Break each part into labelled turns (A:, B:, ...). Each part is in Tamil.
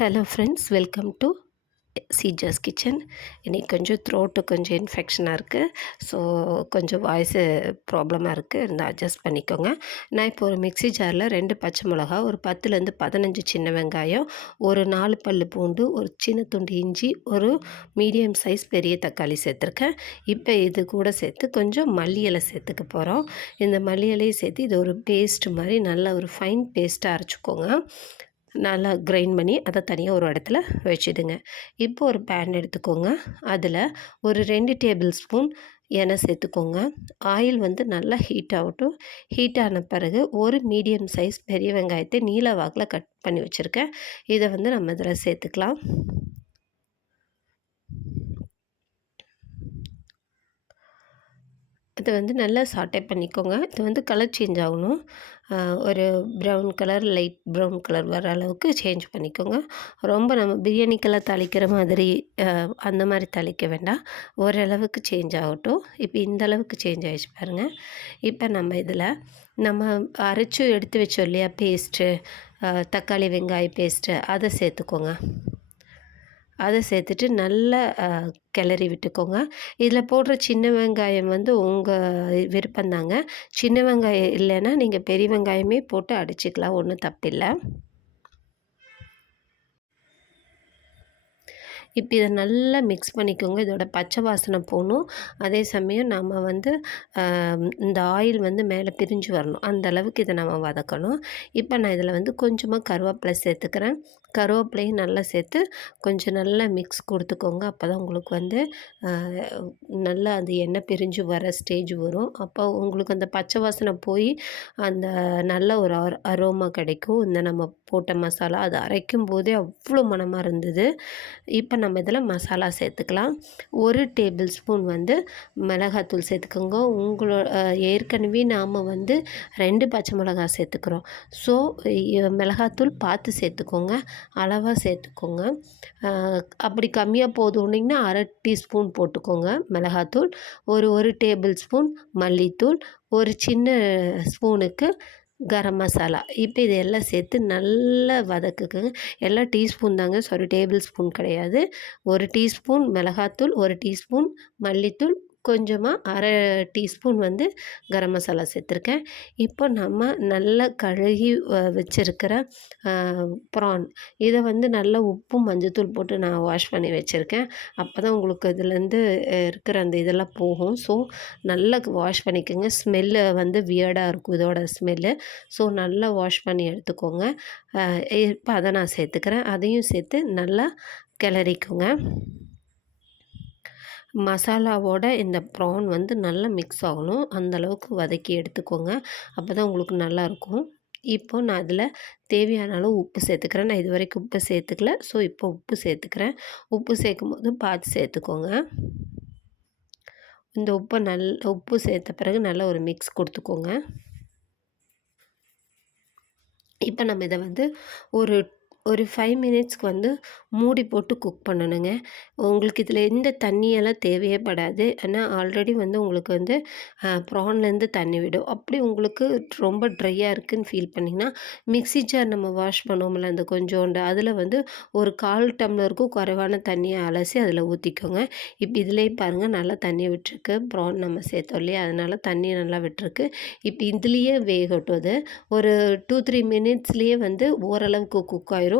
A: Hello friends welcome to Caesar's kitchen இன்றைக்கி கொஞ்சம் த்ரோட்டு கொஞ்சம் இன்ஃபெக்ஷனாக இருக்குது ஸோ கொஞ்சம் வாய்ஸு ப்ராப்ளமாக இருக்குது இருந்தால் அட்ஜஸ்ட் பண்ணிக்கோங்க. நான் இப்போ ஒரு மிக்ஸி ஜாரில் ரெண்டு பச்சை மிளகா ஒரு பத்துலேருந்து பதினஞ்சு சின்ன வெங்காயம் ஒரு நாலு பல் பூண்டு ஒரு சின்ன துண்டு இஞ்சி ஒரு மீடியம் சைஸ் பெரிய தக்காளி சேர்த்துருக்கேன். இப்போ இது கூட சேர்த்து கொஞ்சம் மல்லி இலை சேர்த்துக்க போகிறோம் இந்த மல்லி இலையை சேர்த்து இது ஒரு பேஸ்ட் மாதிரி நல்ல ஒரு ஃபைன் பேஸ்ட்டாக அரைச்சிக்கோங்க. நல்லா கிரைண்ட் பண்ணி அதை தனியாக ஒரு இடத்துல வச்சுடுங்க. இப்போ ஒரு பேன் எடுத்துக்கோங்க. அதில் ஒரு ரெண்டு டேபிள் ஸ்பூன் எண்ணெய் சேர்த்துக்கோங்க. ஆயில் வந்து நல்லா ஹீட் ஆகட்டும் ஹீட் ஆன பிறகு ஒரு மீடியம் சைஸ் பெரிய வெங்காயத்தை நீல வாக்கில் கட் பண்ணி வச்சுருக்கேன். இதை வந்து நம்ம இதில் சேர்த்துக்கலாம். அதை வந்து நல்லா சாட்டை பண்ணிக்கோங்க. இது வந்து கலர் சேஞ்ச் ஆகணும். ஒரு brown colour light brown colour வர அளவுக்கு சேஞ்ச் பண்ணிக்கோங்க. ரொம்ப நம்ம பிரியாணிக்கெல்லாம் தாளிக்கிற மாதிரி அந்த மாதிரி தாளிக்க வேண்டாம். ஓரளவுக்கு சேஞ்ச் ஆகட்டும். இப்போ இந்த அளவுக்கு சேஞ்ச் ஆகிடுச்சு பாருங்கள் இப்போ நம்ம இதில் நம்ம அரைச்சும் எடுத்து வச்சோம் இல்லையா பேஸ்ட்டு தக்காளி வெங்காய பேஸ்ட்டு அதை சேர்த்துக்கோங்க. அதை சேர்த்துட்டு நல்லா கிளறி விட்டுக்கோங்க. இதில் போடுற சின்ன வெங்காயம் வந்து உங்கள் விருப்பந்தாங்க சின்ன வெங்காயம் இல்லைன்னா நீங்கள் பெரிய வெங்காயமே போட்டு அடிச்சுக்கலாம். ஒன்றும் தப்பில்லை. இப்போ இதை நல்லா மிக்ஸ் பண்ணிக்கோங்க. இதோட பச்சை வாசனை போகணும் அதே சமயம் நம்ம வந்து இந்த ஆயில் வந்து மேலே பிரிஞ்சு வரணும். அந்த அளவுக்கு இதை நம்ம வதக்கணும். இப்போ நான் இதில் வந்து கொஞ்சமாக கருவேப்பிலை சேர்த்துக்கிறேன். கருவேப்பிலையும் நல்லா சேர்த்து கொஞ்சம் நல்லா மிக்ஸ் கொடுத்துக்கோங்க. அப்போ தான் உங்களுக்கு வந்து நல்லா அந்த எண்ணெய் பிரிஞ்சு வர ஸ்டேஜ் வரும். அப்போ உங்களுக்கு அந்த பச்சை வாசனை போய் அந்த நல்ல ஒரு அரோமா கிடைக்கும். இந்த நம்ம போட்ட மசாலா அது அரைக்கும் போதே அவ்வளோ மனமாக இருந்தது. இப்போ நம்ம இதில் மசாலா சேர்த்துக்கலாம். ஒரு டேபிள் ஸ்பூன் வந்து மிளகாத்தூள் சேர்த்துக்கோங்க. உங்களோட ஏற்கனவே நாம் வந்து ரெண்டு பச்சை மிளகாய் சேர்த்துக்கிறோம். ஸோ மிளகாத்தூள் பார்த்து சேர்த்துக்கோங்க. அளவாக சேர்த்துக்கோங்க. அப்படி கம்மியாக போதும்னிங்கன்னா அரை டீஸ்பூன் போட்டுக்கோங்க மிளகாத்தூள் ஒரு ஒரு டேபிள் ஸ்பூன் மல்லித்தூள் ஒரு சின்ன ஸ்பூனுக்கு கரம் மசாலா. இப்போ இதெல்லாம் சேர்த்து நல்லா வதக்குக்குங்க. எல்லாம் டீஸ்பூன் தாங்க சாரி டேபிள் ஸ்பூன் கிடையாது. ஒரு டீஸ்பூன் மிளகாத்தூள் ஒரு டீஸ்பூன் மல்லித்தூள் கொஞ்சமாக அரை டீஸ்பூன் வந்து கரம் மசாலா சேர்த்துருக்கேன். இப்போ நம்ம நல்லா கழுகி வச்சுருக்கிற ப்ரான் இதை வந்து நல்லா உப்பு மஞ்சத்தூள் போட்டு நான் வாஷ் பண்ணி வச்சுருக்கேன். அப்போ தான் உங்களுக்கு இதுலேருந்து இருக்கிற அந்த இதெல்லாம் போகும். ஸோ நல்லா வாஷ் பண்ணிக்கோங்க. ஸ்மெல்லு வந்து வியர்டாக இருக்கும் இதோட ஸ்மெல்லு. ஸோ நல்லா வாஷ் பண்ணி எடுத்துக்கோங்க. இப்போ அதை நான் சேர்த்துக்கிறேன். அதையும் சேர்த்து நல்லா கிளறிக்கோங்க. மசாலாவோட இந்த ப்ரான் வந்து நல்லா மிக்ஸ் ஆகணும். அந்தளவுக்கு வதக்கி எடுத்துக்கோங்க. அப்போ தான் உங்களுக்கு நல்லாயிருக்கும் இப்போ நான் அதில் தேவையான அளவு உப்பு சேர்த்துக்கிறேன். நான் இது வரைக்கும் உப்பு சேர்த்துக்கல. ஸோ இப்போ உப்பு சேர்த்துக்கிறேன். உப்பு சேர்க்கும் போது பார்த்து சேர்த்துக்கோங்க. இந்த உப்பை நல் உப்பு சேர்த்த பிறகு நல்லா ஒரு மிக்ஸ் கொடுத்துக்கோங்க. இப்போ நம்ம இதை வந்து ஒரு ஒரு ஃபைவ் மினிட்ஸ்க்கு வந்து மூடி போட்டு குக் பண்ணணுங்க. உங்களுக்கு இதில் எந்த தண்ணியெல்லாம் தேவையே படாது. ஏன்னா ஆல்ரெடி வந்து உங்களுக்கு வந்து ப்ரான்லேருந்து தண்ணி விடும். அப்படி உங்களுக்கு ரொம்ப ட்ரையாக இருக்குதுன்னு ஃபீல் பண்ணிங்கன்னா மிக்ஸி ஜார் நம்ம வாஷ் பண்ணுவோம்ல அந்த கொஞ்சோண்டு அதில் வந்து ஒரு கால் டம்ளருக்கும் குறைவான தண்ணியை அலசி அதில் ஊற்றிக்கோங்க இப்போ இதுலேயும் பாருங்கள் நல்லா தண்ணி விட்டுருக்கு. ப்ரான் நம்ம சேர்த்தோம் இல்லையா? அதனால் தண்ணி நல்லா விட்டுருக்கு. இப்போ இதுலேயே வேகட்டும் அது. ஒரு டூ த்ரீ மினிட்ஸ்லேயே வந்து ஓரளவுக்கு குக் ஆயிரும்.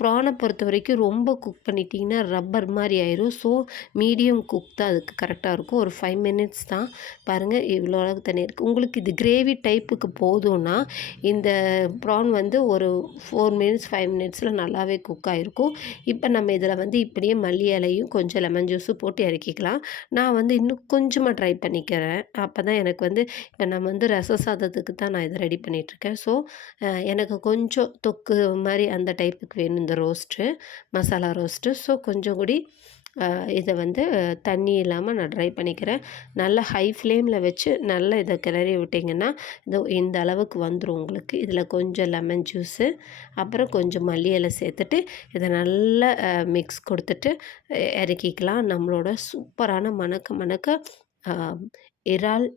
A: ப்ரானை பொறுத்த வரைக்கும் ரொம்ப குக் பண்ணிட்டிங்கன்னா ரப்பர் மாதிரி ஆயிரும். ஸோ மீடியம் குக் தான் அதுக்கு கரெக்டாக இருக்கும். ஒரு ஃபைவ் மினிட்ஸ் தான். பாருங்கள் இவ்வளோ அளவுக்கு தண்ணி இருக்குது உங்களுக்கு இது கிரேவி டைப்புக்கு போதும்னா இந்த ப்ரான் வந்து ஒரு ஃபோர் மினிட்ஸ் ஃபைவ் மினிட்ஸில் நல்லாவே குக் ஆகிருக்கும் இப்போ நம்ம இதில் வந்து இப்படியே மல்லி இலையும் கொஞ்சம் லெமன் ஜூஸும் போட்டு இறக்கிக்கலாம். நான் வந்து இன்னும் கொஞ்சமாக ட்ரை பண்ணிக்கிறேன். அப்போ தான் எனக்கு வந்து இப்போ நம்ம வந்து ரச சாதத்துக்கு தான் நான் இதை ரெடி பண்ணிகிட்ருக்கேன் ஸோ எனக்கு கொஞ்சம் தொக்கு மாதிரி அந்த டைப்புக்கு வேணும். இந்த ரோஸ்ட்டு மசாலா ரோஸ்ட்டு. ஸோ கொஞ்சம் கூடி இதை வந்து தண்ணி இல்லாமல் நான் ட்ரை பண்ணிக்கிறேன். நல்லா ஹை ஃப்ளேமில் வச்சு நல்லா இதை கிளறி விட்டிங்கன்னா இது இந்த அளவுக்கு வந்துடும் உங்களுக்கு. இதில் கொஞ்சம் லெமன் ஜூஸு அப்புறம் கொஞ்சம் மல்லி இலை சேர்த்துட்டு இதை நல்லா மிக்ஸ் கொடுத்துட்டு இறக்கிக்கலாம். நம்மளோட சூப்பரான மணக்க மணக்க இறால்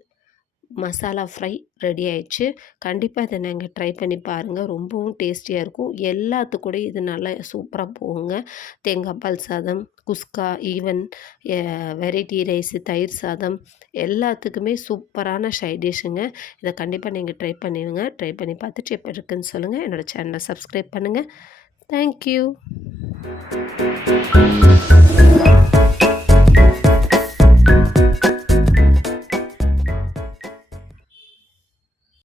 A: மசாலா ஃப்ரை ரெடி ஆயிடுச்சு. கண்டிப்பாக இதை நீங்கள் ட்ரை பண்ணி பாருங்கள் ரொம்பவும் டேஸ்டியாக இருக்கும். எல்லாத்துக்கூடயும் இது நல்லா சூப்பராக போகுங்க. தேங்காய் பால் சாதம் குஸ்கா ஈவன் வெரைட்டி ரைஸு தயிர் சாதம் எல்லாத்துக்குமே சூப்பரான ஷைடிஷுங்க இதை கண்டிப்பாக நீங்கள் ட்ரை பண்ணுவீங்க ட்ரை பண்ணி பார்த்துட்டு எப்படி இருக்குன்னு சொல்லுங்கள் என்னோடய சேனலை சப்ஸ்கிரைப் பண்ணுங்கள் தேங்க்யூ